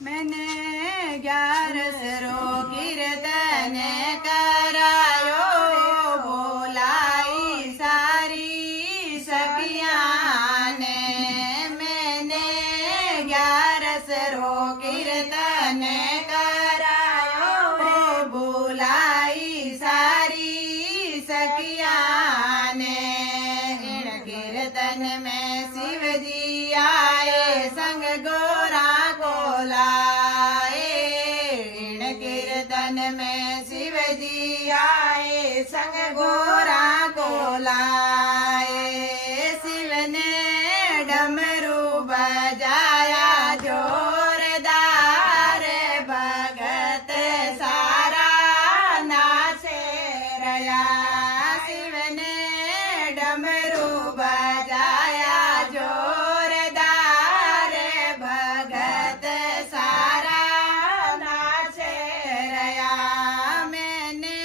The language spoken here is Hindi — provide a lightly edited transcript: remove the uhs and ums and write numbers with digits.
मैंने 11 कीर्तन करायो, बोलाई सारी सखियाँ ने। मैंने 11 कीर्तन करायो, बोलाई सारी सखियाँ ने। इन कीर्तन में शिव जी आए, संग गोरा को लाए। इन कीर्तन में शिव जी आए, संग गोरा को लाए। शिव ने डमरू बजाया जोरदार, भगत सारा नाचे रया। शिव ने डमरू बजाया जोरदार, भगत सारा नाचे रया। मैंने